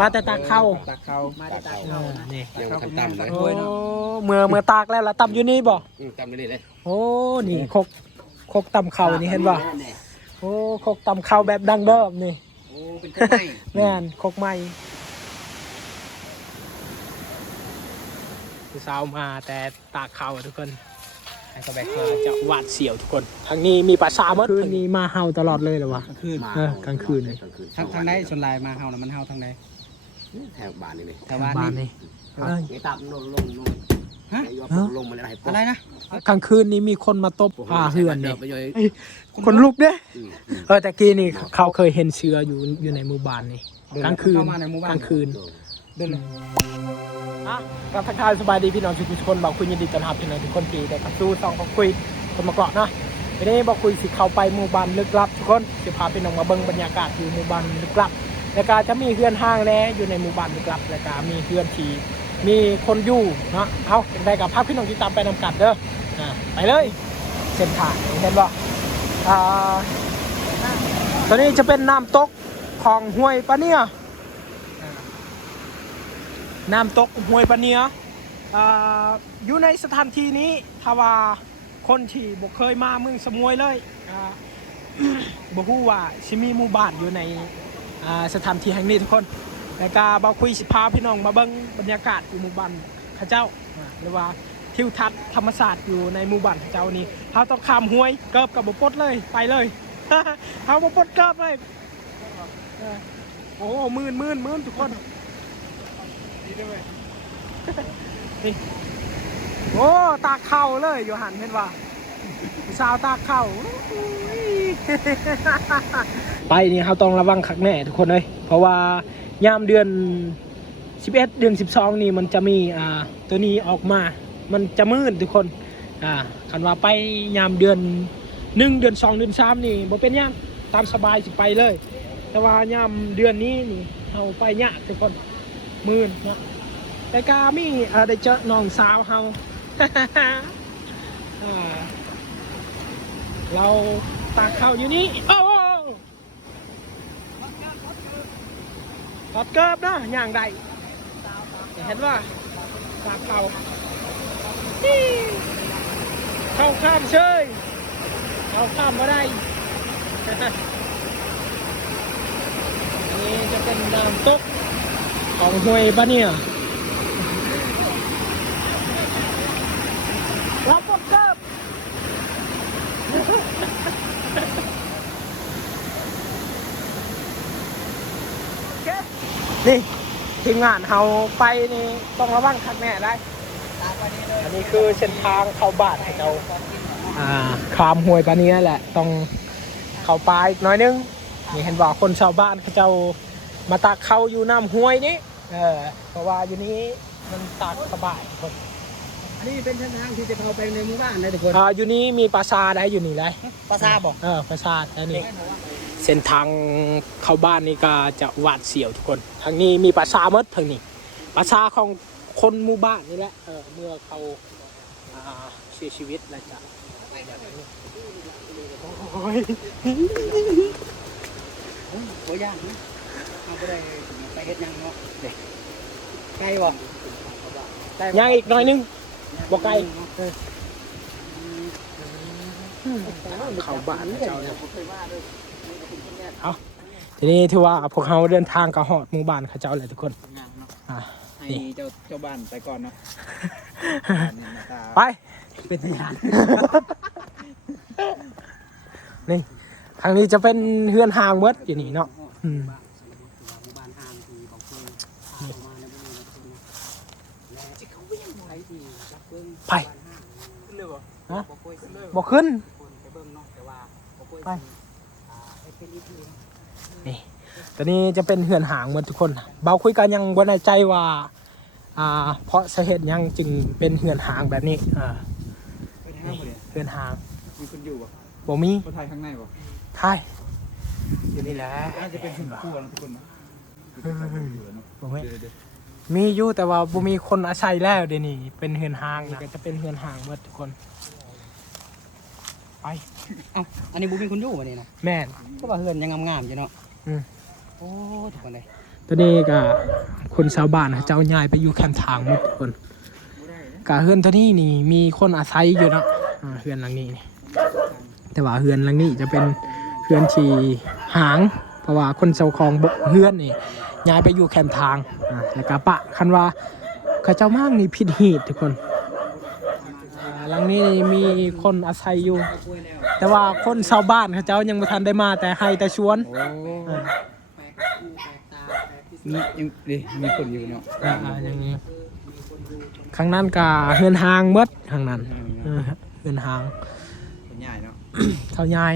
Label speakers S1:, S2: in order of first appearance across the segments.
S1: มาแต่ตากเข้า
S2: ตักเขา
S3: มาได้ตาก
S1: เอ
S3: เขา
S1: อ
S3: นะ
S1: นี่
S4: ยังทำตำเลย
S1: โอ้เมื่อเมื่อตากแล้วล่ะตำอยู่นี่บ่
S4: อืมตำนี่เลย
S1: โอ้นี่คกคกตำเข่านี่เห็นบ่โอ้คกตำเข่าแบบดังเดิมนี่
S3: โอ้เป็นเครื่องไม้
S1: แม่นคกใหม่ผู้สาวมาแต่ตากเข่าทุกคนให้ก็แบบมาจะหวาดเสียวทุกคนทางนี้มีปลาซาหมดคืนนี้มาเห่าตลอดเลยเหรอวะ
S3: กลางคืน
S1: เออกลางคืน
S4: กลางคืน
S3: ทางทางใดส่วนลายมาเฮานะมันเฮาทางใด
S4: แถวบ้านนี่เลย
S3: แต่ว่า
S1: บ้าน
S3: นี่
S1: นี่เอ้ย
S4: ไอ้ตับลงลงลง
S3: ฮะ
S4: ไอ้ยอดลงมาแล้วให้
S3: อะไรนะ
S1: กลางคืนนี้มีคนมาตบผ้าเหือน
S4: เดื
S1: เนี่
S4: อยไปย่อย
S1: คนลุกเด้
S4: อืม
S1: เออแต่กี้นี่เขาเคยเห็นเสืออยู่อยู่ในหมู่บ้านนี่กลางคืน
S3: เข้ามาในหมู่บ้าน
S1: กลางคืน
S3: เดินเลย
S1: อะก็ทักทายสบายดีพี่น้องทุกคนบอกคุยยินดีต้อนรับพี่น้องทุกคนที่ได้กลับสู่ซองของคุยคนมาเกาะเนาะวันนี้บอกคุยสิเข้าไปหมู่บ้านลึกลับทุกคนจะพาพี่น้องมาเบิ่งบรรยากาศอยู่หมู่บ้านลึกลับ แล้วก็จะมีเฮือนห้างแน่อยู่ในหมู่บ้านกลับแล้วก็มีเฮือนทีมีคนอยู่เนาะเอาได้กับภาพพี่น้องที่ตามไปนำกันเด้ออ่าไปเลยเส้นทางเห็นบ่อ่าตอนนี้จะเป็นน้ำตกของห้วยปะเนี่ยน้ำตกห้วยปะเนียอ่าอยู่ในสถานที่นี้ถ้าว่าคนที่บ่เคยมาเมืองสมวยเลยอ่าบ่ฮู้ว่าสิมีหมู่บ้านอยู่ใน สถานที่แห่งนี้ทุกคนแล้วก็บ่คุยสิพาพี่น้องมาเบิ่งบรรยากาศอยู่หมู่บ้านเขาเจ้าหรือว่าทิวทัศน์ธรรมศาสตร์อยู่ในหมู่บ้านเขาเจ้านี้เฮาต้องข้ามห้วยเกิบกับบ่ปลดเลยไปเลยเฮาบ่ปลดเกิบเลยเออโอ้หมื่นมื่นมื่นทุกคนนี่โอ้ตาเข่าเลยอยู่หันเห็นว่าสาวตาเข่า ไปนี่เราต้องระวังคักแน่ทุกคนเลยเพราะว่ายามเดือน 11 เดือน 12 นี่มันจะมีอ่าตัวนี้ออกมา มันจะมืดทุกคนอ่าคันว่าไปยามเดือน 1 เดือน 2 เดือน 3 นี่บ่เป็นยังตามสบายสิไปเลย แต่ว่ายามเดือนนี้นี่เราไปยาทุกคนมืดนะแต่กามีอ่อได้เจอน้องสาวเฮาเราตากเข้าอยู่นี่โอ้ โอ้กอดเกิบนะอย่างใดเห็นว่าตากเก่าเข้าข้ามเชยเข้าข้ามมาได้อันนี้จะเป็นน้ำตกของห้วยปะเนี่ย เราปดเกิบ นี่ทีมงานเราไปนี่ต้องระวังคักแน่ได้
S3: ตามไปนี่เลย
S1: อันนี้คือเส้นทางเข้าบ้านให้เราอ่าข้ามห้วยปานนี้แหละ ต้องเข้าป่าอีกหน่อยนึง นี่เห็นว่าคนชาวบ้านเขาเจ้ามาตากเขาอยู่น้ำห้วยนี้เออเพราะว่าอยู่นี้มันตากสบายทุกคน
S3: อันนี้เป็นเส้นทางที่จะเข้าไปในหมู่บ้านเลยทุกคน
S1: อ่าอยู่นี้มีปราสาทได้อยู่นี่เลย
S3: ปราสาทบอก
S1: เออปราสาทแล้วนี่ เส้นทางเข้าบ้านนี่ก็จะหวาดเสียวทุกคนทางนี้มีปราสาทมดทางนี้ปราสาทของคนหมู่บ้านนี่แหละเออเมื่อเขาอ่าเสียชีวิตแล้วจะโอ้ย
S3: โอ้ยยากนะเอาไปได้ไปเฮ็ดหยังเนาะไกลบ่ไกลบ่
S1: ยังอีกหน่อยนึงบอกไกลเข้าบ้านเจ้าเนี่ย ทีนี้ถือว่าพวกเขาเดินทางกับหอดหมู่บ้านเขาเจ้าเลยทุกคนอะ
S2: ให้เจ้าเจ้าบ้านไปก่อนเนาะนี่หน้าตา
S1: ไป
S3: เป็นพยาน
S1: นี่ทางนี้จะเป็นเฮือนหางเมดอยู่นี่เนาะอืม
S3: บ้านห่างที่บอกเพิ่นมาในบ่มีแล้วสิเขาวิ่งไปที่จักเบิ่ง
S1: ไป
S3: ขึ้นเลยบ่
S1: ฮะ
S3: บ่ค่อยขึ้นเลย
S1: บอกขึ้น
S3: คนไป ตอน
S1: นี้จะเป็นเฮือนหางเมดทุกคน เบาคุยกันยังบนใจว่าอ่า เพราะสาเหตุหยังจึงเป็นเฮือนหางแบบนี้อ่า
S2: ไปทางไหนบ่เนี่ย
S1: เฮือนหาง
S2: มีคนอยู่บ่
S1: บ่มี
S2: คนไทยข้างในบ่
S1: ใช่อยู่นี่แหละ
S2: น่าจะเป็นคนคู่นะทุกคนนะอยู่เนาะ
S1: บ่มี
S2: เดี๋ยวเดี๋ยว
S1: มีอยู่แต่ว่าบ่มีคนอาศัยแล้วเดี๋ยวนี้เป็นเฮือนหางนี่ก็จะเป็นเฮือนหางเมดทุกคนไป
S3: เอ้าอันนี้บ่มีคนอยู่บ่นี่นะ
S1: แม่น
S3: ก็ว่าเฮือนยังงามๆอยู่เนาะ
S1: อืม
S3: โอ้ทุกคนเลย
S1: ตอนนี้ก็คนชาวบ้านเขาเจ้าย้ายไปอยู่แคมป์ทางหมดทุกคนกะเฮือนตัวนี้นี่มีคนอาศัยอยู่เนาะอ่าเฮือนหลังนี้นี่แต่ว่าเฮือนหลังนี้จะเป็นเฮือนที่หาง เพราะว่าคนเจ้าของบเฮือนนี่ย้ายไปอยู่แคมป์ทางอ่าแล้วก็ปะคันว่าเขาเจ้ามากนี่ผิดเหตุทุกคนอ่าหลังนี้นี่มีคนอาศัยอยู่ แต่ว่าคนชาวบ้านเขาเจ้ายังไม่ทันได้มาแต่ให้แต่ชวน
S2: มี
S3: ด
S2: ยังดิมีคนอยู่เนาะ
S1: อ่าอย่างนี้ข้างนั้นก็เฮือนหางเมดข้างนั้นเออเฮือนหาง
S2: คนใหญ่เนาะ
S1: เท่ายาย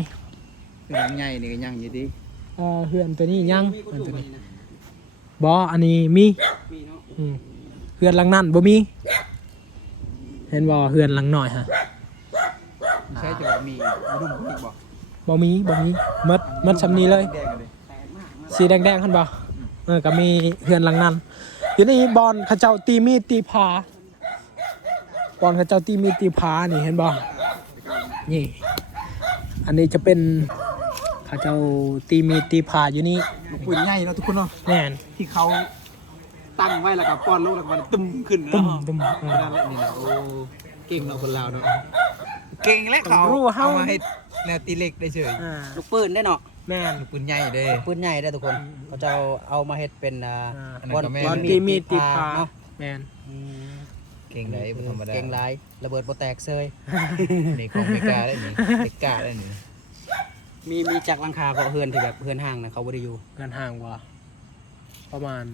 S2: เป็นหลังใหญ่นี่ก็ยังอยู่ดิ
S1: เอ่อเฮือนตัวนี้ยัง
S3: มีคน
S1: เฮือน
S3: อยู่
S1: ตัว
S3: ไหม
S1: นี้
S3: นะ
S1: บออันนี้มี
S3: มีเนาะ
S1: อืมเฮือนหลังนั้นบ่มี เห็นบ่เฮือนหลังหน่อยฮะ
S2: ใช่จะว่ามีรุ่มอีกบ่
S1: บ่มีบ่มีหมดหมดสำนี้เลย
S2: แดงๆเลย
S3: แปลกมากมาก
S1: สีแดงๆคันบ่ เออก็มีเฮือนหลังนั้นอยู่นี่บอลเขาเจ้าตีมีดตีผาบอลเขาเจ้าตีมีดตีผานี่เห็นบ่นี่ อันนี้จะเป็นเขาเจ้าตีมีดตีผาอยู่นี่
S2: ลูกปืนใหญ่เนาะทุกคนเนาะ
S1: แม่น
S2: ที่เขาตั้งไว้แล้วก็ป้อนลูกแล้วก็มันตึมขึ้น
S1: ตุ้ม
S2: เนาะ
S1: ตุ้มเออ
S2: นั่นแหละนี่นะโอ้เก่งเนาะคนลาวเนาะเก่งและเขา
S1: รู้เฮา
S2: เอามาให้แนวตีเล็กได้เฉย
S1: อ่า
S3: ลูกปืนได้เนาะ
S1: แม่น
S2: ลูกปืนใหญ่เด้
S3: ปืนใหญ่ได้ทุกคนเขาจะเอาเอามาเฮ็ดเป็นอ่า
S1: อ่า
S2: อันนั้น
S3: บอล
S2: ก็แม่น
S1: บอลตีมีดตีผา
S3: เนาะ
S1: แม่น
S3: อืม
S2: เก่งได้บ่ธรรมดา
S3: เก่งหลายระเบิดบ่แตกเซย
S2: นี่ของเมกาได้นี่เมกาได้นี่
S3: มีมีจากหลังคาเขาเฮือนที่แบบเฮือนห้างนะเขาบ่ได้อยู่
S1: เงินห่างว่าประมาณ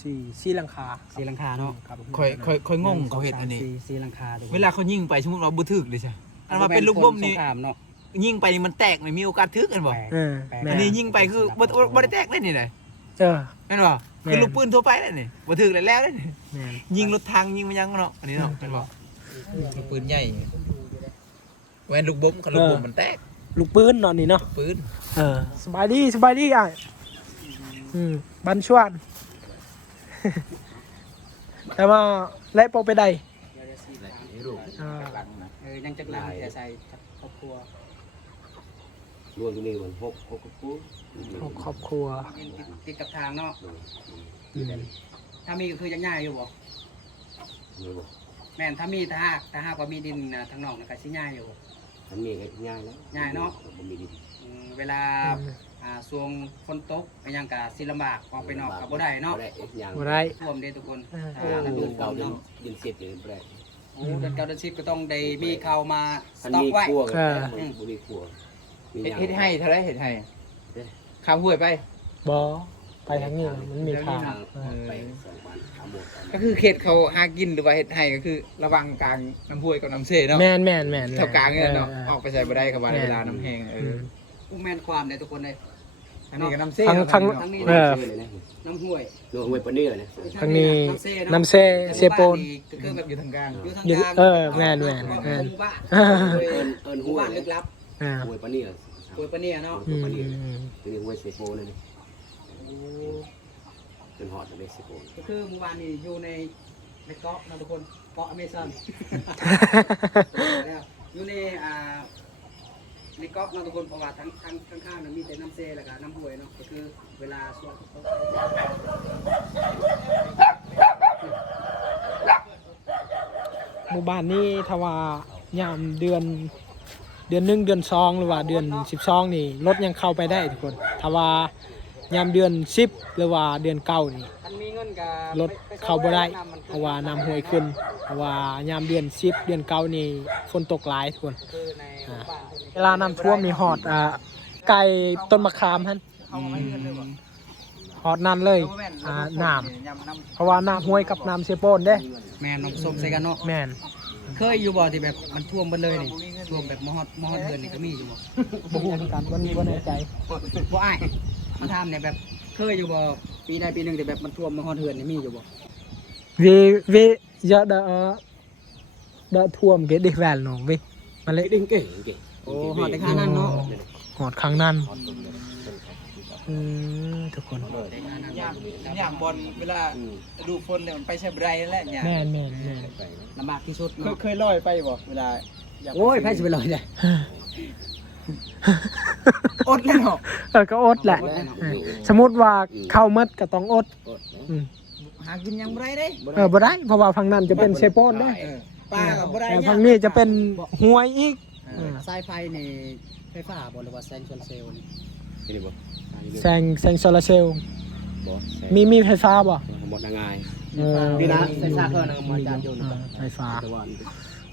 S1: สี่สี่หลังคา
S3: สีหลังคาเนาะ
S1: ครับ
S2: ค่อยค่อยค่อยงงเขาเห็นอันนี้
S3: สีสีหลังคาทุกคน
S2: เวลาเขายิงไปสมมติว่าบุทึกเลยใช่อันมาเป็นลูกบ้มนี่
S3: สงครามเนาะ
S2: ยิงไปนี่มันแตกไม่มีโอกาสทึกกันบ่
S3: แปลก
S1: เออ
S3: แปลก
S1: แม่
S2: อัน
S1: น
S2: นี้ยิงไปคือบ่บ่บ่ได้แตกเลยนี่เลย
S1: เออ
S2: แม่นบ่คือลูกปืนทั่วไปเลยนี่บ่ทึกเลยแล้วเลยนี่
S1: แม่น
S2: ยิงรถทางยิงมันยังเนาะอันนี้เนาะแม่นบ่ลูกปืนใหญ่แวนลูกบ้มคันลูกบ้มมันแตก
S1: ลูกปืนเนอนนี่เนาะ
S2: ปืน
S1: เออสบายดีสบายดีอะอืมบันชวน แต่ว่าและปอกไปใดอ่า
S3: เออยังจักหลังแต่ใส่ครอบครัว
S4: รวมกันนี่มันหกหกกับกู
S1: ของครอบครัว
S3: ติดติดติดกับทางเนาะ
S1: อืม
S3: ถ้ามีก็คือยังง่ายอยู่บ่
S4: นี่บอก
S3: แม่นถ้ามีถ้าหากถ้าหากว่ามีดินน่ะทางนอกน่ะก็สิง่ายอยู่
S4: ทำนี่ก็ง่ายแล้ว
S3: ง่ายเนาะ
S4: ผมมีดิน
S3: อืมเวลาอ่าช่วงฝนตกก็ยังก็สิลำบากออกไปนอกก็บ่ได้เนาะ
S4: บ่ได้เอ๊ะยัง
S1: บ่ได้
S3: ท่วมเด้ทุกคน
S1: เออ
S3: ถ้า
S4: เดื
S3: ฤดู
S4: อน
S3: ฝ
S4: เก่านเดือน
S3: เนาะ
S4: เดือนสิบเนี่ยบ่ได้
S3: โอ้เดือนเก้าเดือนสิบก็ต้องได้มีเข้ามาส
S4: มัน
S3: ต็อก
S4: มี
S3: ไว้
S4: ครัวก็
S1: เออ
S4: มันบ่มีครัวมี
S2: เฮ็ด
S4: ยัง
S2: เฮ็ดให้เท่าไรเฮ็ดให้ข้ามห้วยไป
S1: บอไปทางนี้นะมันมีทาง
S4: ทาง
S1: เออ
S4: ไปสองวันสามหมด
S2: ก็คือเขตเขาหากินหรือว่าเฮ็ดให้ก็คือ ระวังกลางน้ำห้วยกับน้ำเสเนาะ
S1: แม่นแม่นแม่น
S2: แถวกลางเนี่ยเนาะ
S1: ออ
S2: ออกไปใส่บ่ได้ครับว่าในเวลาน้ำแห้งเอ
S1: อื
S2: อ
S1: ม
S3: อุ้มแม่นความเนี่ยทุกคนเลย
S2: อันนี้ก็น้ำเส
S1: ทางทาง
S2: เนาะ
S3: ทางนี้
S1: เออ
S4: เลยนะ
S3: น้ำห้วย
S4: รวมไว้ปานนี้เลยนะ
S1: ทางนี้
S3: น้ำเซ่เนาะ
S1: น้ำเซเซโปน
S3: ก็คือแบบ
S2: อยู่ทางกลาง
S3: อยู่ทาง
S1: อยู่
S3: กลาง
S1: เออแม่นแม่นแม่น
S3: หมู่บ้าน
S1: เออ
S4: เอิ้นเอิ้น
S3: ห
S4: ห้
S3: มู่
S4: วย
S3: บ้านลึ
S4: นะ
S3: กลับ
S1: อ่า
S4: ห้วยปานนี้เหรอ
S3: ป่วยปะเนี่ยเนาะ
S1: อืม
S4: ตัวนี้ห้วยเซโปเลยนี่เป็นหอดเลยเซโป
S3: ก็คือหมู่บ้านนี่อยู่ในในเกาะนะทุกคนเกาะอเมซอนอยู่ในอ่าในเกาะนะทุกคนเพราะว่าทั้งทั้งข้างๆนั้นมีแต่น้ำเซ่แล้วก็น้ำห้วยเนาะก็คือเวลาส่วน
S1: หมู่บ้านนี้ถ้าว่ายามเดือน เดือนหนึ่งเดือนสองหรือว่าเดือนสิบสองนี่รถยังเข้าไปได้ทุกคนถ้าว่ายามเดือนสิบหรือว่าเดือนเก้านี่
S3: มันมีเงินกับ
S1: รถเข้าบ่ได้เพราะว่าน้ำห้วยขึ้นเพราะว่ายามเดือนสิบเดือนเก้านี่ฝนตกหลายทุกคน
S3: คือในหมู่บ้าน
S1: เวลาน้ำท่วมนี่หอดอ่าไก่ต้นมะขามฮัน
S2: เข้ามาให้เงินเลยบ่
S1: หอดนั่นเลยอ่าน้ำเพราะว่าน้ำห้วยกับน้ำเซโปนเด้
S3: แม่นน้องส้มใส่กันเนาะ
S1: แม่น
S3: เคยอยู่บ่ที่แบบมันท่วมเบิดเลยนี่ท่วมแบบมอดมอดเดือนนี่ก็มีอยู่บ่
S1: บ่ฮู้เหมือนกันมันบ่แน่ใจ
S3: บ่อ้ายมาถามเนี่ยแบบเคยอยู่บ่ปีใดปีหนึงที่แบบมันท่วมมอดเดือนนี่มีอยู่บ่
S1: Vi, vi, ja, det er Det er tuom ge det vel nå, vi. Men
S4: เก่
S1: litt
S4: งเก่งเก่ง
S3: โอ้ฮอดแต่ข้างนั้นเนาะ
S1: หอดข้างนั้น อืมทุกคน
S2: ยามยามบอลเวลาดูฝนเนี่ยมันไปใช้บ่ได้นั่นแหละเนี่ย
S1: แม่นแม่นแม่น
S3: ลำบากที่สุด
S2: เคย
S3: เนาะ
S2: เคยลอยไปบ่เวลาาก
S3: โอ้ยไผสิไปลอยได้
S2: อดแล้วเนาะ
S1: เออก็อดแหละ
S3: อดแล้วเนาะ
S1: เออสมมุติว่าเข้าหมดก็ต้องอด
S4: อดนะ
S1: อืม
S2: หากินยังบ่ได้เด้
S1: เออบ่ได้เพราะว่าฝั่งนั้นจะเป็นเชโปนเด้
S2: เออป้าก็บ่ได้
S1: แต่
S2: เนี่ย
S1: ฝั่งนี้จะเป็นห้วยอีก
S3: เออสายไฟนี่ไฟฟ้าบ่หรือว่าแสงโซลาร์เซลล์นี่
S4: ที่นี่บ่อันนี้
S1: แสงแสงโซลาร์เซลล์
S4: บ่แสง
S1: มีมีไฟฟ้าบ่
S4: หมดง่าย
S1: เออ
S3: นี่นะไฟฟ้าก็นำมาจานยนต์
S1: อ่าไฟฟ้า
S4: แต่ว่า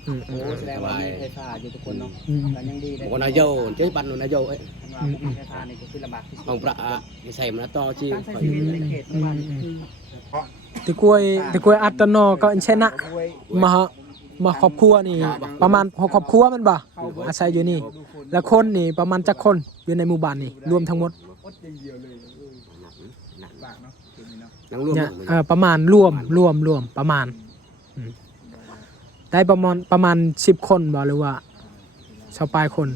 S1: อืมอื
S3: โอ้
S1: ม
S3: แสดงว่ามีไฟฟ้าอยู่ทุกคนเนาะ
S1: อืม
S3: ก็ยังดีเลย
S4: บ่นายโยเจ๊ปันนายโยเอ้ย
S3: ว่าบ่มีไฟฟ้านี่ก็คือลำบากที่สุด
S4: บางประอะไม่ใช่มันต่อชี
S3: การใช้ชีวิตในเขตบ้านนี่คือ
S1: ตะกล้วยตะกล้วยอัตโนก็อันเช่นนะมามาครอบครัวนี่ประมาณหกครอบครัวแมันบ่อาศัยอยู่นี่ แล้วคนนี่ประมาณจักคนอยู่ในหมู่บ้านนี่รวมทั้งหมด
S4: นั่งร่วม
S1: เนี่ยเออประมาณรวมรวมรวมประมาณอืมได้ประมาณประมาณสิบคนบ่หรือว่าชาวปลายคน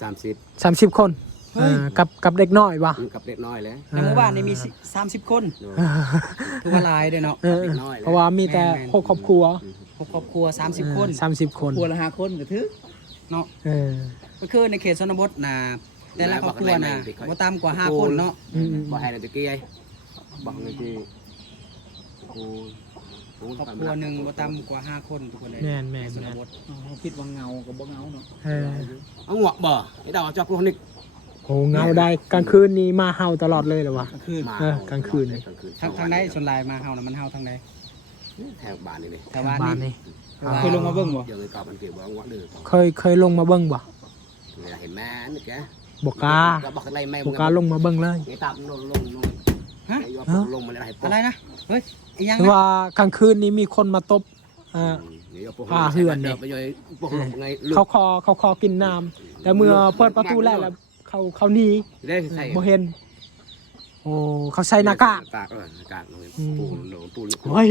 S4: สามสิบ
S1: สามสิบคนเออกับกับเด็กน้อยบ่
S4: กับเล็กน้อยเลย
S3: ในหมู่บ้านนี่มีสิ30คนถือว่าหลายเด้อเนาะ
S1: เออเพราะว่ามีแต่หกครอบครัว
S3: หกครอบครัว30คน
S1: สามสิบคน
S2: ครัวละห้าคนก็ถือ
S3: เนาะ
S1: เออ
S3: ก็คือในเขตชนบทนะแต่ละครอบครัวนะบ่ต่ำกว่า5คนเนาะ
S1: อืมอืม
S4: บ่ให้ในตะกี้ไอ้บอกเลยที่กูกู
S3: ครอบครัวหนึงบ่ต่ำกว่า5คนทุกคนเลย
S1: แม่นแม่น
S3: ชน
S1: แม่น
S3: บท
S2: เขาคิดว่าเงากับบ่เงาเนาะ
S1: เออ
S4: เอาหัวบ่ไอ้ดาวจับพวกนี้
S1: โอ้เงาได้กลางคืนนี้มาเห่าตลอดเลยเหรอวะ
S2: ก็คือ
S1: เออกลางคืน
S4: กลางคืน
S3: ทางทางใดส่วนหลายมาเฮาน่ะมันเฮาทางใด
S4: แถวบ้านนี่เลย
S3: แต่ว่า
S1: บ้าน
S3: นี่
S1: นี่
S2: เคยลงมาเบิ่งบ่
S4: เดี๋ยวเงินกอบมันเก็บไว้วัดเลย
S1: เคยเคยลงมาเบิ้งบ่
S4: เห็นแม่นี่แก
S1: บอกกล้า
S4: ก็บอกอะไรแม่
S1: บอกกล้าลงมาเบิ้งเลย
S4: ไอ้ตับลงลงลง
S3: ฮะ
S4: ไอ้ยอดลงมาแล้วให้ป
S3: อะไรนะเฮ้ยอีหยัง
S1: แต่
S3: นะ
S1: ว่ากลางคืนนี้มีคนมาตบอ่าอ่าเหือนเนี่ย
S4: ไปย่อยพวกลงไงลู
S1: เขา
S4: ก
S1: คอเขาคอกินน้ำแต่เมื่อเปิดประตูแล้วแล้ว เขาเขาหนี
S4: ได้ใส่
S1: บ่เห็น โอ้เขาใส่หน้ากาก
S4: กากเออหน้ากากเลยปูนโดนปูน
S1: โอ้ย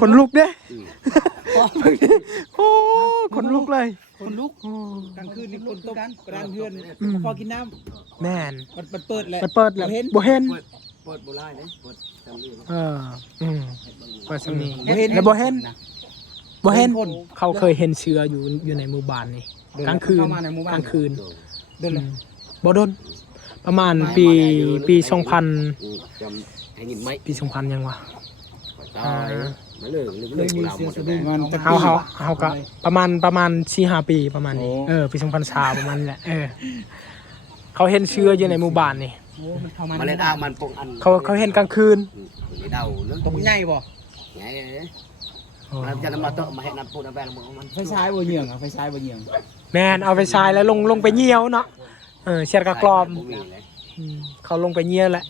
S1: คนลุกเด้
S4: อืม
S1: โอ้คนลุกเลย
S3: คนลุก
S1: โอ้
S2: กลางคืนนี่คนตกกระดานเพื่อน
S1: อืม
S2: พอกินน้
S1: แม่นำ
S2: มันมันเปิดแหละ
S1: ไปเปิดแล้ว
S2: บ่เห็น
S1: บ่เห็น
S4: เปิดเปิดโบราณเลยเปิดจำเรื่อง
S1: เอออืมเปิดสำนี
S2: บ่เห็น
S1: แล้วบ่เห็น
S3: นะ
S1: บ่เห็น
S2: คน
S1: เขาเคยเห็นเชื้ออยู่อยู่ในหมู่บ้านนี่กลางคืน
S3: เข้ามาในหมู่บ้าน
S1: กลางคืน
S2: เดินเลย
S1: บ่ดน ประมาณปีปีสองพัน
S4: จำให้ยินไหม
S1: ปีสองพันยังวะ
S4: ตายมาเลิกเลิกเราหมดแล้ว
S2: มันจะ
S1: เฮาเฮาเฮาก็ประมาณประมาณสี่ห้าปีประมาณนี้
S2: โอ้
S1: เออปีสองพันสามประมาณนี้แหละเออเขาเห็นเชื้ออยู่ในหมู่บ้านนี่
S3: โอ้มันเข้ามา
S4: มาเล่นอ้ามันปงอัน
S1: เขาเขาเห็นกลางคืน
S4: ไม่เดาเนาะ
S3: ตกใหญ่บ่
S4: ไงมันจะนำมาโตมาให้นำปูนำแป้งมัน
S2: ไฟฉายบ่เหยียงอะไฟฉายบ่เหยียง
S1: แมนเอาไปชายแล้วลงลงไปเยี่ยวเนาะ เออเชียร์กะกรอมอืมเขาลงไปเยี่ยวแหละ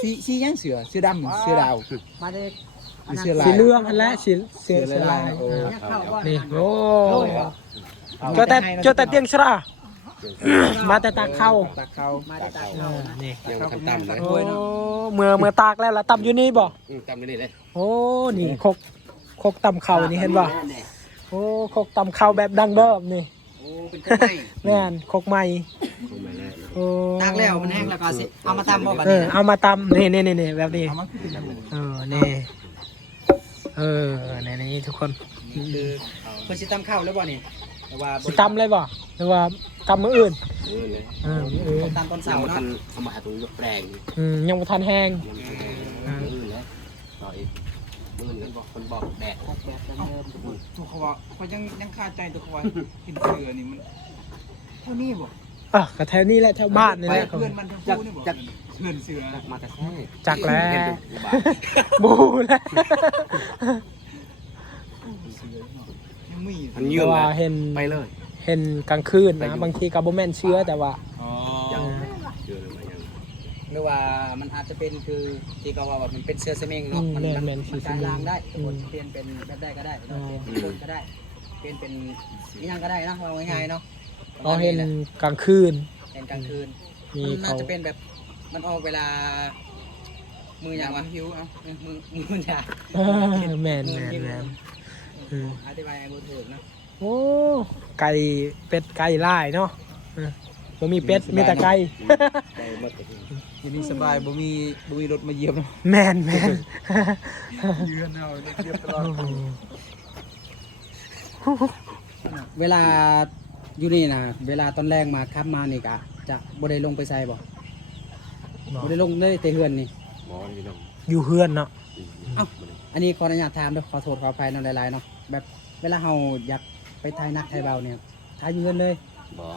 S2: สีสีหยังเสือเสือดำเสือดาว
S3: มาเด็ก
S2: มีเสื้อลาย
S1: สีเหลืองอันแรกสีเสือ
S2: เสื
S1: เสื
S2: อ
S1: อ
S2: ลา
S1: ลายย
S2: โอ้
S1: เออ
S3: เนี่ยเข้าก่อน
S1: นี่โอ้เจอแต่เจอแต่เตียงชรามาแต่ตากเข้า
S2: ตักเขา
S3: มาได้ตา
S1: เอ
S3: เข้า
S1: อ
S3: นะ
S1: นี่
S4: ยังทำตามเลย
S1: โอ้เมื่อเมื่อตากแล้วล่ะตำอยู่นี่บ่
S4: จำไม่ได้เลย
S1: โอ้ นี่คกคกตำเข่านี่เห็นบ่โอ้คกตำเข่าแบบดังเดิมนี่
S3: โอ้เป็นคนใหม่
S1: แม่นคกใหม่
S4: คงไม่แล้ว
S1: โอ้
S3: ตากแล้วมันแห้งแล้วก็สิเอามาตำบ่บัด
S1: เอ
S3: นี้
S1: อ
S3: นะ
S1: เอามาตำนี่นี่นี่นี่แบบนี้
S2: เอามาคือเป็นแบบนี้
S1: เออนี่เออในนี้ทุกคน
S3: นี่คือเพิ่นสิตำข้าวแล้วบ่นี่แต่ว่า
S1: สิตำเลยบ่หรือว่าตำมืออื่น
S4: เออเลย
S1: เออมืออื่น
S3: ตำตอน
S4: สา
S3: เช้าว
S4: เนาะ
S3: เนาะ
S4: เอามาหาตรงยกแปลง
S1: อืมยังบ่ทันแห้ง
S4: ยังไม่ได้มือเลยต่ออีก มือกันบอกคนบอกแดด
S3: แบบเดิม
S2: ตัวเขาว่าเขายังยังคาใจตัวเขาว่ากินเสือนี่มันเท่านี้บ่
S1: อะก็แถวนี้แหละแถวบ้านนี่แหละ
S2: เพื่อนมันทั้งคู่นี่บ่เพื่อนเสือ
S4: มาแต่แท้
S1: จักแล้ว
S4: บู
S1: แล้ว
S2: มั
S4: นเยื่อ
S1: ว่า
S4: เลย
S1: เห็น
S4: ไปเลย
S1: เห็นกลางคืนนะบางทีก็บ่แมนเชื้อแต่ว่า
S2: อ๋อ
S4: ยังเยื่อเลยมายัง
S3: ห รือว่ามันอาจจะเป็นคือที่เขาว่าแบบมันเป็นเสื้อสมิงเนาะมันมันมันกลายร่างได้ทุกคนเปลี่ยนเป็นแบบได้ก็ได้เนาะเปลี่ยนเป็นคนก็ได้ เปลี่ยนเป็นอีหยังก็ได้นะเอาง่ายๆเนาะ
S1: เราเห็นกลางคืน
S3: เห็นกลางคืน
S1: มี
S3: มันน่า
S1: เขา
S3: จะเป็นแบบมันออกเวลา มืออย่างวะ
S2: หิวเอา
S3: มือมือมืออย่าง
S1: เออแม่นแม่นแม่นอืม
S3: อธิบายให้บ่ถูกนะ
S1: โอ้ไก่เป็ดไก่ลายเนาะเออ บ่มีเป็ดมีแต่ไก่
S4: ไปหมดเลย
S2: ทีนี้สบายบ่มีบ่มีรถมาเยี่ยมเนาะ
S1: แม่นแม่น
S2: ยืนเอาเรียบตลอด
S1: โอ้โห
S3: เวลาอยู่นี่นะเวลาตอนแรกมาขับมานี่กะจะบ่ได้ลงไปใส่บ่บ่ได้ลงเลยแต่เฮือนนี่
S4: หมอนี่น้อง
S1: อยู่เฮือนเนาะ
S3: เอ้าอันนี้ขออนุญาตถามด้วยขอโทษขออภัยนำหลายๆเนาะแบบเวลาเฮาอยากไปทายนักทายเบาเนี่ยทายอยู่เฮือนเลย
S4: หมอ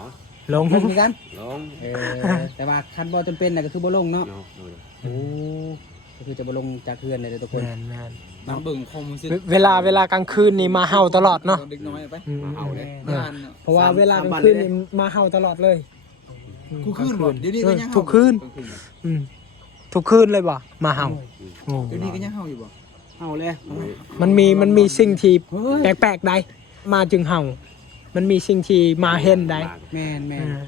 S1: ลง
S3: ลงเหมือนกัน
S4: น้อง
S3: เออ แต่ว่าคันบ่จำเป็นน่ะก็คือบ่ลงเนาะ
S4: น้องดูดิ
S3: โอ้ก็คือจะบ่ลงจากเฮือนเลยเด้อทุกคน
S1: แม่นแม่น
S2: น้ำเบิ่งคมสิ
S1: เวเวลาเวลากลางคืนนี่มาเห่าตลอดเนาะ
S2: เด็กน้อยไป
S1: อืม
S4: เอาเลย
S1: เออเพราะว่าเวลากลางคืนนี่มาเห่าตลอดเลย
S2: กูคืนบ่เดี๋ยวนี้ก็ยัง
S1: เออทุกคืนอืมทุกคืนเลยบ่มาเห่าโอ้
S2: เดี๋ยวนี้ก็ยังเฮาอยู่บ่
S3: เอาเลย
S1: มันมีมันมีสิ่งที่แปลกๆใดมาจึงเห่า มันมีสิ่งที่มาเห็นใด
S3: แม่นแม่น
S1: อ่า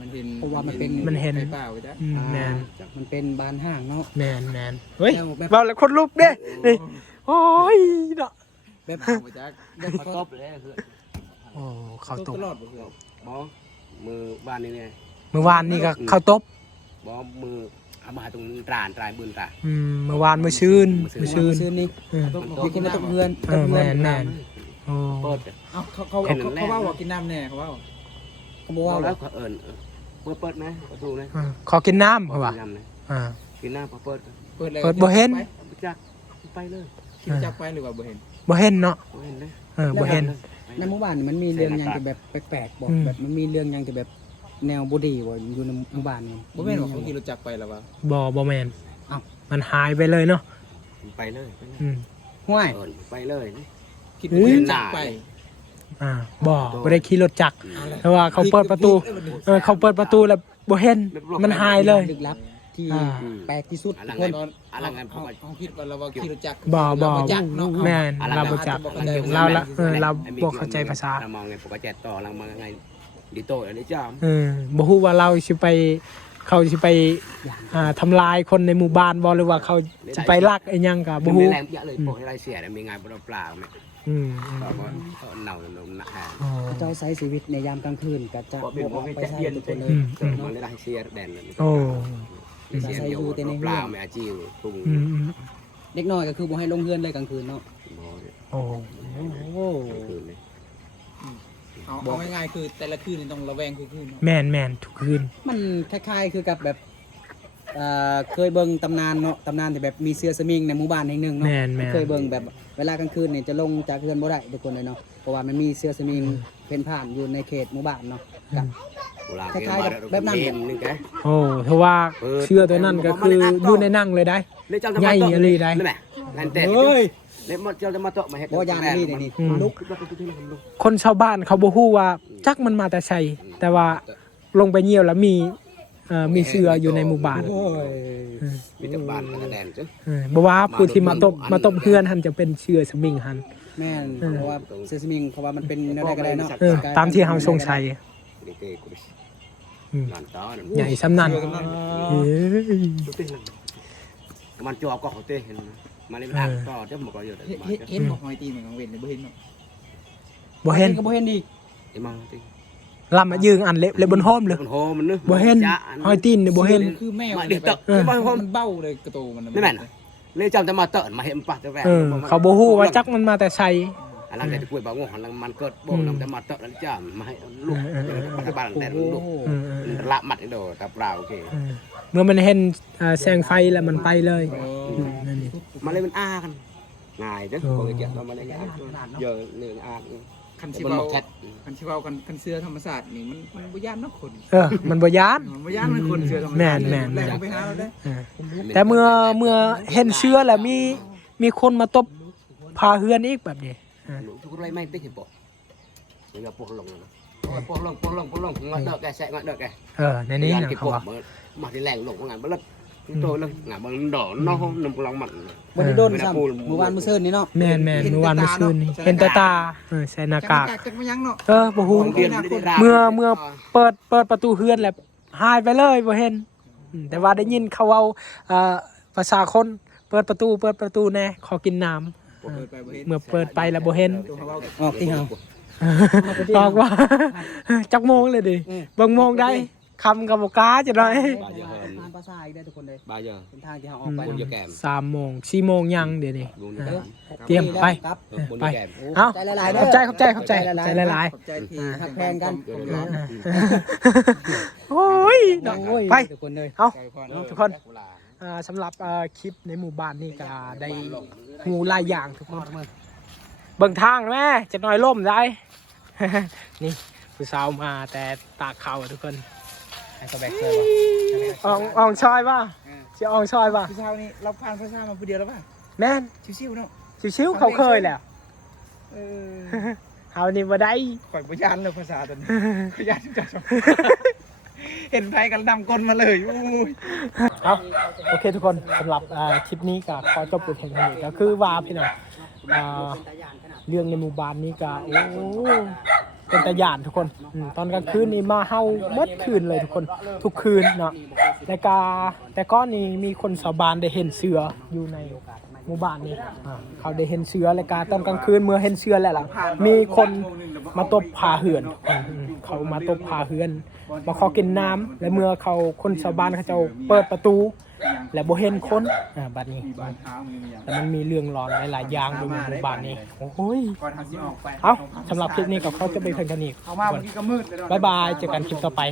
S2: มันเห็น
S3: เพราะว่ามันเป็น
S1: มันเห็น
S2: ไฟเปล่าไปจ้ะ
S1: อืมแมน
S3: มันเป็นบานห้างเนาะ
S1: แมนแมนเฮ้ย
S3: แล้วแบบ
S1: เบาแล้วคนรูปเด้นี่โอ้ยเนาะ
S3: แบบ
S2: หนาวไปจ้ะ
S3: แบบ
S4: มาตบเลยคือ
S1: โอ้ข้าวตบ
S2: ตลอดบ่คือ
S4: หมอมือบ้านนี่เนี่ย
S1: เมื่อวานนี่ก็ข้าวตบ
S4: หมอมือเอามาตรงตรานตรายบืนตรา
S1: อืมเมื่อวานมื้อชื่นมื้อชื่น
S3: ซื้อนี่
S1: อืม
S3: มีคนมาตกเฮือน
S1: เออแม่นแม่น โอ้
S4: เปิด
S2: เอ้าเขาเขาเขาเขาว่าว่ากินน้ำแน่เขาว่า
S3: เขาบอก
S4: ว่า
S3: ว่า
S4: แล้วก็เอิญเปิดเปิดนะประตูนะ
S1: อ่าขอกินน้ำเขาว่า
S4: กินน้ำนะ
S1: อ่า
S4: กินน้ำพอเปิด
S2: เปิดเลย
S1: เปิดบ่เห็น
S4: จักไปเลย
S2: คิดจักไปหรือว่าบ่เห็น
S1: บ่เห็นเนาะ
S4: บ่เห็นเลย
S1: เออบ่เห็น
S3: ในหมู่บ้านนี่มันมีเรื่องหยังที่แบบแปลกๆบอก
S1: อืม
S3: แบบมันมีเรื่องหยังที่แบบแนวบ่ดีบ่อยู่ในหมู่บ้านนี่
S2: บ่แม่นว่าเขาขี่รถจักรไปแล้วว่า
S1: บ่บ่แม่น
S3: เอ้า
S1: มันหายไปเลยเนาะ
S4: ไปเลยไปเลย
S1: อืม
S3: ห้วย
S4: เอิญไปเลยนะ
S2: คิดว่าจักรไป
S1: อ่าบ่บ่ได้ขี่รถจักรเพราะว่าเขาเปิดประตูเออเขาเปิดประตูแล้วบ่เห็นมันหายเลย
S3: ลึกลับที่
S1: อ่า
S3: แปลกที่สุด
S4: อะไร
S3: ทุกคน
S2: ตอน
S4: อะไรกันผม
S2: เขา
S4: ว่า
S2: เขาคิดว่าเราว่าขี่รถจักร
S1: บ่บ่
S2: เราจักรเนาะ
S1: แม่นเราบ่จักเราละเออเราบ่เข้าใจภาษา
S4: เรามองไงปกติต่อเรามองไงดิโต้อันนี้จ้าม
S1: เออบ่ฮู้ว่าเราสิไปเขาสิไปอ่าทำลายคนในหมู่บ้านบ่หรือว่าเขาสิไปลักไอ้หยังก็บ่
S4: บ่
S1: ฮู้
S4: แรงเยอะเลยปล่อยอะไรเสียมีงานเปล่าๆเนี่ย
S1: อืม
S4: ก็ว่าเน่าเน่าหนัก
S1: อ๋อ
S3: เจ้าใช้ชีวิตในยามกลางคืนก็จะ
S4: ก็เป็น
S3: บ่อ
S4: บ่
S3: อก
S4: เป็น
S3: ไป
S4: แจ็ค
S3: ใช้
S4: เย็น
S3: ทุกค
S4: เป็น
S3: นเล
S4: เลย
S3: ย
S4: มันได้เสียแดนเลย
S1: โอ้
S4: เสียเดียวเปล่าไม่อาจีวปรุง
S1: อืมอืม
S3: เด็กน้อยก็คือบ่ให้ลงเฮือนเลยกลางคืนเนาะ
S4: บ่เนี่ย
S1: โอ้
S3: โอ้
S4: คืนเลย
S2: เอาเอาง่ายๆคือแต่ละคืนนี่ต้องระแวงคือคืนเนาะ
S1: แม่นแม่นทุกคืน
S3: มันคล้ายๆคือกับแบบ เอ่อเคยเบิ่งตำนานเนาะตำนานที่แบบมีเสือสมิงในหมู่บ้านแห่งหนึ่งเนาะ
S1: แม่นแม่น
S3: เคยเบิ่งแบบเวลากลางคืนเนี่ยจะลงจากเรือนบ่ได้ทุกคนเลยเนาะเพราะว่ามันมีเสือสมิงเพ่นผ่านอยู่ในเขตหมู่บ้านเนาะกับ
S4: นึงแก
S1: โอ้ถ้าว่าเชื่อตัวนั้นก็คืออยู่ในนั่งเลยได้
S4: เลยจัง
S1: ใหญ่อะไรได้
S4: นั่นแหละงานแต่
S3: เฮ้ย
S4: เลยมันจะมาเตาะมาเฮ็ด
S3: บ่ยานนี่นี่นี่
S1: อืม
S3: ลุก
S1: คนชาวบ้านเขาบ่ฮู้ว่าจักมันมาแต่ไสแต่ว่าลงไปเยี่ยวแล้วมีเอ่อ มีเสืออยู่ในหมู่บ้าน
S3: โอ้ย
S4: มีแต่บ้านกระแดนจ้ะ
S1: เออบ่ว่าผู้ที่มาตบมาตบเฮือนหันจะเป็นเชือสมิงหัน
S3: แม่นเพราะว่าเสือสมิงเขาว่ามันเป็นแนวใดก็ได้เนาะ
S1: เออตามที่เฮาสงสัย
S4: เด็กๆกู
S1: อืม
S4: นอนต่อ
S1: ใหญ่สำนั่นเอ้ย
S4: มันจอบก็เขาเตะเห็นมาเลยอ่างต่อเดี๋ยวมันก็เยอะแต่
S2: เห็น
S4: มา
S2: เห็นเห็นบ่หอยตีเหมือนกลางเว้นเลยบ่เห็นเนาะ
S1: บ่เห็น
S3: ก็บ่เห็นอีก
S4: ไอ้มาติ
S1: ลำมายืงอันเล็บเล็บบนห้อมเลย
S4: มันโฮมันนึ
S1: บ่เห็นหอยตีนเนี่ยบ่เห็น
S2: คือแมว
S4: มา
S2: เล
S4: ดิ
S2: ย
S4: เตะ
S2: แบบมันเบ้าเลยกระโตมัน
S4: นี่แม่นเลยจำจะมาเตะมาเห็นปะจะแหว
S1: เออ เขาบ่ฮู้ว่าจักมันมาแต่ไส
S4: อันนั้นจะคุยบ่งหันมันเกิดบ่นำจะมาเตะแล้วจ้ามาให้ลูกบ้านแต่
S3: โอ้
S4: ลูก
S3: โห
S1: เออเออ
S4: ละมัดโดกับเราโอเค
S1: เออเมื่อมันเห็นเอ่อแสงไฟแล้วมันไปเลยนั่นนี่
S4: มาเลยมันอ้ากันง่ายจ้ะบ่เกี่ยวมาเลยง่ายเยอะเนื้ออ้า
S2: คันชิ
S4: มัน
S2: เบา
S4: แคท
S2: คันชิเบากันคันเสื้อธรรมศาสตร์นี่มันมันบ่ย่านเนาะคน
S1: เออ มันบ่ยาน
S2: มันบ่ย่านมันคนเสื้อธรรมศาสตร์
S1: แม่นแม่นแม่น
S2: แรงไปหาเราได้
S1: เออแต่เมื่อเมื่อเห็นเชื้อแล้วมีมีคนมาตบพาเฮือนอีกแบบนี้
S4: ทุกไรไม่ได้เห็นบ่มันก็ปวดลงนะปวดลงปวดลงปวดลงงอดแกแสะงอดแก
S1: เออในนี้
S4: งาน
S1: นะ
S4: ที่
S1: เขา
S4: ปวด
S1: ว่า
S4: มาที่แรงลงงานบลัด โตเลยงานมันดอกน้องน้ำกลองมัน
S3: บ่ได้โดน
S4: เออ
S3: ซ้ำเมื่อวานมื้อซื่นนี่เนาะ
S1: แม่นแม่นเมื่อวานเมื่อคืนนี่เห็นแต่ตาเออใส่หน้ากาก
S2: จักมายังเนาะ
S1: เออบ่ฮู้เมื่อเมื่อเปิดเปิดประตูเฮือนแล้วหายไปเลยบ่เห็นอืมแต่ว่าได้ยินเขาเอาเอ่อภาษาคนเปิดประตูเปิดประตูแน่ขอกินน้ำ
S2: เปิดไปบ่เห็น
S1: เมื่อเปิดไปแล้วบ่เห็น
S2: ตัวเขาเว้า
S3: ออกที่เฮา
S1: บอกว่าจักโมงเลยดิ
S3: เออ
S1: บางโมงได้ คำกับบ่กล้าจะได้
S3: ผ่านไปภาษาอีกได้ทุกคนเลย
S4: bao giờ
S3: เป็นทางที่เราออกไป
S4: bốn giờ kèm
S1: สามโมงสี่โมงยังเดี๋ยวนี้
S4: bốn
S1: อ่า
S4: giờ kèm
S1: เตรียมไป
S3: ครับ
S4: Ừ, bốn
S1: Bay.
S4: giờ kèm
S1: เอ้า
S3: ใจละลายเด้
S1: ขอบใจขอบใจขอบใจ
S3: ละลาย
S1: ใจละลาย
S3: ขอบใจที่หักแพงกัน
S4: Rồi, rồi, rồi. Ừ.
S1: โอ้ย
S3: โอ้ย
S1: ไป
S3: ทุกคนเลย
S1: เอา
S3: ใจก่อน
S1: ทุกคน อ่าสำหรับอ่าคลิปในหมู่บ้านนี่ก็ได้หูหลายอย่างทุกคนเบิ่งทางแม่จะน้อยล่มได้ นี่ผู้สาวมาแต่ตากเขาอะทุกคน
S3: ให้สแบกเสื้อวะ
S1: อองอองชอยป่ะจะอองชอยป่ะ
S2: พี่เช้านี่เราผ่านภาษามาผู้เดียวแล้วป่ะ
S1: แม่น
S2: ชิวๆเนาะ
S1: ชิวๆเขาเคยแหละ
S2: เออ
S1: เฮานี่บ่ได้
S2: ข่อยบ่ยานเลยภาษาตอนนี้ข่อยยานจังเห็นไผกันดำก้นมาเลยอู้ย
S1: เอาโอเคทุกคนสำหรับอ่าคลิปนี้ก็ขอจบเพียงเท่านี้ก็คือว่าพี่น้องอ่าเรื่องในหมู่บ้านนี้ก็โอ้ เป็นตะยานทุกคนอืมตอนกลางคืนนี่มาเฮาเมื่อคืนเลยทุกคน ทุกคืนเนาะแต่กาแต่ก้อนนี้มีคนชาวบ้านได้เห็นเสืออยู่ในหมู่บ้านนี้อ่าเขาได้เห็นเสือและกาตอนกลางคืนเมื่อเห็นเสือแล้วล่ะมีคนมาตบพาเหือนอืมเขามาตบพาเหือนมาขอกินน้ำและเมื่อเขาคนชาวบ้านเขาเจะเปิดประตู และบ่เห็นคนอ่าบัดนี้
S2: บานเท้ามือมีอย่าง
S1: แต่มันมีเรื่องร้อนหลายๆอย่างอยู่ในหมู่บ้านนี้โอ้ย
S2: ก่อนทำสิออกไป
S1: เอาสำหรับคลิปนี้กับเขาจะไปเพียงเท่านี้
S2: เอามาเมื่อกี้ก็มืดเลยเนะ
S1: บ๊ายบายเจอกันคลิปต่อไป